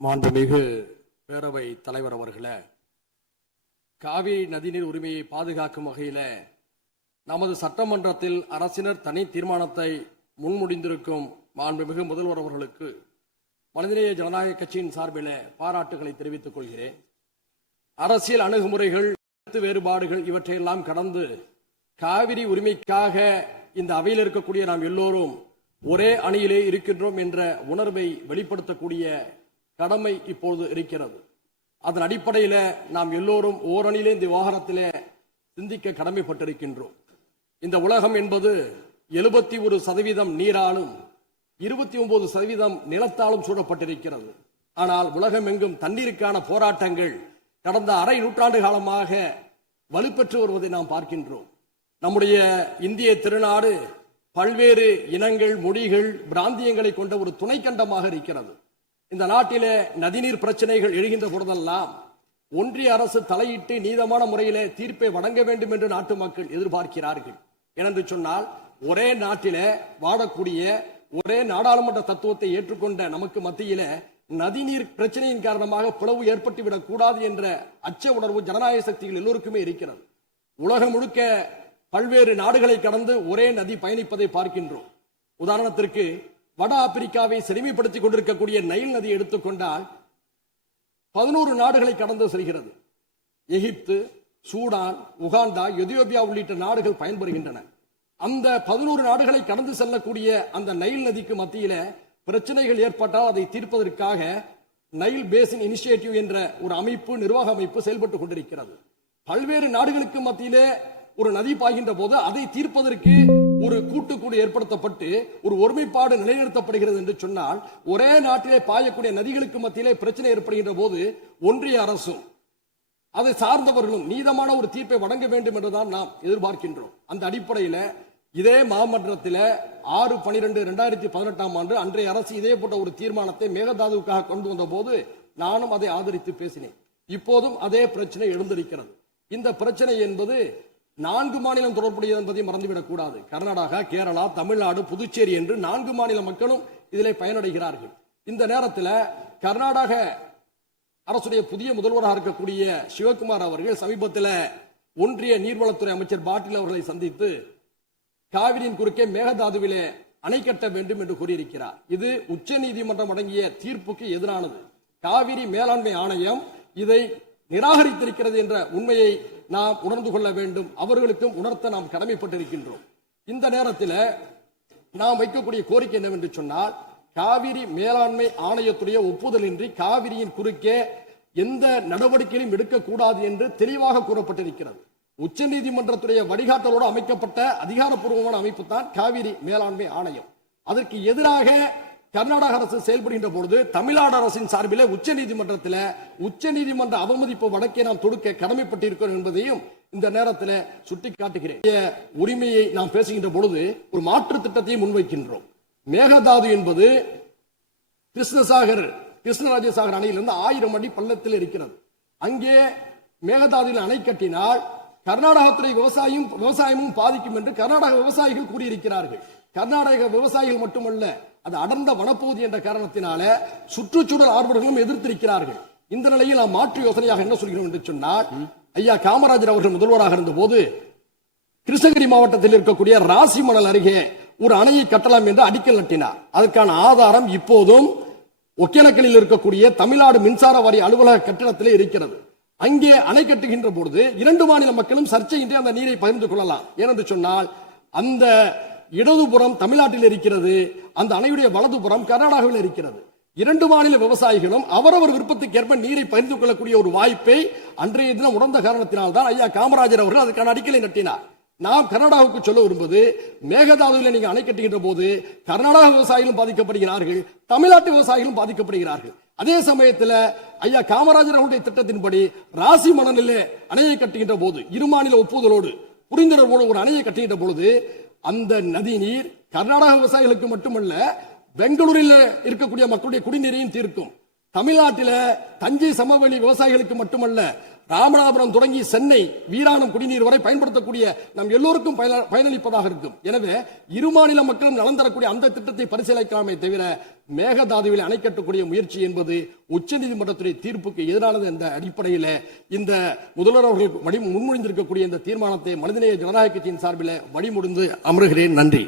மாண்புமிகு பேரவை தலைவர் அவர்களே, காவிரி நதிநீர் உரிமையை பாதுகாக்கும் வகையில் நமது சட்டமன்றத்தில் அரசினர் தனி தீர்மானத்தை முன்மொழிந்திருக்கும் மாண்புமிகு முதல்வர் அவர்களுக்கு மனிதநேய ஜனநாயக கட்சியின் சார்பில் பாராட்டுகளை தெரிவித்துக் கொள்கிறேன். அரசியல் அணுகுமுறைகள், வேறுபாடுகள் இவற்றையெல்லாம் கடந்து காவிரி உரிமைக்காக இந்த அவையில் இருக்கக்கூடிய நாம் எல்லோரும் ஒரே அணியிலே இருக்கின்றோம் என்ற உணர்வை வெளிப்படுத்தக்கூடிய கடமை இப்போது இருக்கிறது. அதன் அடிப்படையில் நாம் எல்லோரும் ஓரணியிலே இந்த விவகாரத்திலே சிந்திக்க கடமைப்பட்டிருக்கின்றோம். இந்த உலகம் என்பது 71% நீராலும் 29% நிலத்தாலும் சூழப்பட்டிருக்கிறது. ஆனால் உலகம் எங்கும் தண்ணீருக்கான போராட்டங்கள் கடந்த அரை நூற்றாண்டு காலமாக வலுப்பெற்று வருவதை நாம் பார்க்கின்றோம். நம்முடைய இந்திய திருநாடு பல்வேறு இனங்கள், மொழிகள், பிராந்தியங்களை கொண்ட ஒரு துணைக்கண்டமாக இருக்கிறது. இந்த நாட்டிலே நதிநீர் பிரச்சனைகள் எழுகின்ற பொழுதெல்லாம் ஒன்றிய அரசு தலையிட்டு நீதமான முறையிலே தீர்ப்பை வழங்க வேண்டும் என்று நாட்டு மக்கள் எதிர்பார்க்கிறார்கள். ஏனென்று சொன்னால், ஒரே நாட்டிலே வாழக்கூடிய ஒரே நாடாளுமன்ற தத்துவத்தை ஏற்றுக்கொண்ட நமக்கு மத்தியிலே நதிநீர் பிரச்சனையின் காரணமாக பிளவு ஏற்பட்டுவிடக் கூடாது என்ற அச்ச உணர்வு ஜனநாயக சக்திகள் எல்லோருக்குமே இருக்கிறது. உலகம் முழுக்க பல்வேறு நாடுகளை கடந்து ஒரே நதி பயணிப்பதை பார்க்கின்றோம். உதாரணத்திற்கு வட ஆப்பிரிக்காவை செழுமைப்படுத்திக் கொண்டிருக்கக்கூடிய நைல் நதி எடுத்துக்கொண்டால் 11 நாடுகளை கடந்து செல்கிறது. எகிப்து, சூடான், உகாண்டா, எதியோப்பியா உள்ளிட்ட நாடுகள் பயன்பெறுகின்றன. அந்த 11 நாடுகளை கடந்து செல்லக்கூடிய அந்த நைல் நதிக்கு மத்தியில பிரச்சனைகள் ஏற்பட்டால் அதை தீர்ப்பதற்காக நைல் பேசின் இனிஷியேட்டிவ் என்ற ஒரு அமைப்பு, நிர்வாக அமைப்பு செயல்பட்டுக் கொண்டிருக்கிறது. பல்வேறு நாடுகளுக்கு மத்தியிலே ஒரு நதி பாய்கின்ற போது அதை தீர்ப்பதற்கு ஒரு கூட்டுக்குழு ஏற்படுத்தப்பட்டு ஒரு ஒருமைப்பாடு நிலைநிறுத்தப்படுகிறது என்று சொன்னால், ஒரே நாட்டிலே பாயக்கூடிய நதிகளுக்கு மத்தியிலே பிரச்சனை ஏற்படுகின்ற போது ஒன்றிய அரசும் அதை சார்ந்தவர்களும் நீதமான ஒரு தீர்ப்பை வழங்க வேண்டும் என்றுதான் நாம் எதிர்பார்க்கின்றோம். அந்த அடிப்படையில் இதே மாமன்றத்தில் 6/12/2018 அன்றைய அரசு இதே போன்ற ஒரு தீர்மானத்தை மேகதாதுவுக்காக கொண்டு வந்த போது நானும் அதை ஆதரித்து பேசினேன். இப்போதும் அதே பிரச்சனை எழுந்திருக்கிறது. இந்த பிரச்சனை என்பது 4 மாநிலம் தொடர்புடையது என்பதை மறந்துவிடக் கூடாது. கர்நாடகா, கேரளா, தமிழ்நாடு, புதுச்சேரி என்று 4 மாநில மக்களும் இதிலே பயனடைகிறார்கள். இந்த நேரத்தில் கர்நாடக அரசுடைய புதிய முதல்வராக இருக்கக்கூடிய சிவகுமார் அவர்கள் சமீபத்தில் ஒன்றிய நீர்வளத்துறை அமைச்சர் பாட்டீல் அவர்களை சந்தித்து காவிரியின் குறுக்கே மேகதாதுவிலே அணை கட்ட வேண்டும் என்று கூறியிருக்கிறார். இது உச்ச நீதிமன்றம் அடங்கிய தீர்ப்புக்கு எதிரானது. காவிரி மேலாண்மை ஆணையம் இதை நிராகரித்திருக்கிறது என்ற உண்மையை நாம் உணர்ந்து கொள்ள வேண்டும். அவர்களுக்கும் உணர்த்த நாம் கடமைப்பட்டிருக்கின்றோம். இந்த நேரத்தில் நாம் வைக்கக்கூடிய கோரிக்கை என்னவென்று சொன்னால், காவிரி மேலாண்மை ஆணையத்துடைய ஒப்புதலின்றி காவிரியின் குறுக்கே எந்த நடவடிக்கையும் எடுக்கக்கூடாது என்று தெளிவாக கூறப்பட்டிருக்கிறது. உச்ச நீதிமன்றத்துடைய வழிகாட்டலோடு அமைக்கப்பட்ட அதிகாரப்பூர்வமான அமைப்பு தான் காவிரி மேலாண்மை ஆணையம். அதற்கு எதிராக கர்நாடக அரசு செயல்படுகின்ற பொழுது தமிழ்நாடு அரசின் சார்பில் உச்ச நீதிமன்ற அவமதிப்பு வழக்கை நாம் தொடுக்க கடமைப்பட்டிருக்கிறோம் என்பதையும் இந்த நேரத்தில் சுட்டிக்காட்டுகிறேன். உரிமையை நாம் பேசுகின்ற பொழுது ஒரு மாற்று திட்டத்தை முன்வைக்கின்றோம். மேகதாது என்பது கிருஷ்ணராஜசாகர் அணையிலிருந்து 1000 அடி பள்ளத்தில் இருக்கிறது. அங்கே மேகதாதுவில் அணை கட்டினால் கர்நாடகத்துறை விவசாயமும் பாதிக்கும் என்று கர்நாடக விவசாயிகள் கூறியிருக்கிறார்கள். கர்நாடக விவசாயிகள் மட்டுமல்ல, அது அடர்ந்த வனப்பகுதி என்ற காரணத்தினால சுற்றுச்சூழல் ஆர்வலர்களும் எதிர்த்திருக்கிறார்கள். இந்த நிலையில் நாம் மாற்று யோசனையாக என்ன சொல்கிறோம் என்று சொன்னால், ஐயா காமராஜர் அவர்கள் முதல்வராக இருந்த போது கிருஷ்ணகிரி மாவட்டத்தில் இருக்கக்கூடிய ராசிமணல் அருகே ஒரு அணையை கட்டலாம் என்று அடிக்கல் நட்டினார். அதற்கான ஆதாரம் இப்போதும் ஒகேனக்கலில் இருக்கக்கூடிய தமிழ்நாடு மின்சார வாரிய அலுவலக கட்டிடத்திலே இருக்கிறது. அங்கே அணை கட்டுகின்ற பொழுது 2 மாநில மக்களும் சர்ச்சையின்றி அந்த நீரை பகிர்ந்து கொள்ளலாம். ஏனென்று சொன்னால், அந்த இடதுபுறம் தமிழ்நாட்டில் இருக்கிறது, அந்த அணையுடைய வலதுபுறம் கர்நாடகாவில் இருக்கிறது. 2 மாநில விவசாயிகளும் அவரவர் விருப்பத்துக்கேற்ப நீரை பகிர்ந்து கொள்ளக்கூடிய ஒரு வாய்ப்பை அன்றைய தினம் உணர்ந்த காரணத்தினால்தான் ஐயா காமராஜர் அவர்கள் அதற்கான அடிக்கலை நட்டினார். நாம் கர்நாடகாவுக்கு சொல்ல விரும்புவது, மேகதாதுவில் நீங்க அணை கட்டுகின்ற போது கர்நாடக விவசாயிகளும் பாதிக்கப்படுகிறார்கள், தமிழ்நாட்டு விவசாயிகளும் பாதிக்கப்படுகிறார்கள். அதே சமயத்தில் ஐயா காமராஜர் அவருடைய திட்டத்தின்படி ராசி மணலிலே அணையை கட்டுகின்ற போது 2 மாநில ஒப்புதலோடு புரிந்துணர்வோடு ஒரு அணையை கட்டுகின்ற பொழுது அந்த நதி நீர் கர்நாடக விவசாயிகளுக்கு மட்டுமல்ல, பெங்களூரில் இருக்கக்கூடிய மக்களுடைய குடிநீரையும் தீர்க்கும். தமிழ்நாட்டில தஞ்சை சமவெளி விவசாயிகளுக்கு மட்டுமல்ல, ராமநாதபுரம் தொடங்கி சென்னை வீராணம் குடிநீர் வரை பயன்படுத்தக்கூடிய நம் எல்லோருக்கும் பயனளிப்பதாக இருக்கும். எனவே இரு மாநில மக்களும் நலன் தரக்கூடிய அந்த திட்டத்தை பரிசீலிக்கலாமே தவிர மேகதாதுவில் அணை கட்டக்கூடிய முயற்சி என்பது உச்சநீதிமன்றத்துடைய தீர்ப்புக்கு எதிரானது என்ற அடிப்படையில் இந்த முதல்வர் அவர்கள் முன்மொழிந்திருக்கக்கூடிய இந்த தீர்மானத்தை மனிதநேய ஜனநாயக கட்சியின் சார்பில் வழிமுடிந்து அமருகிறேன். நன்றி.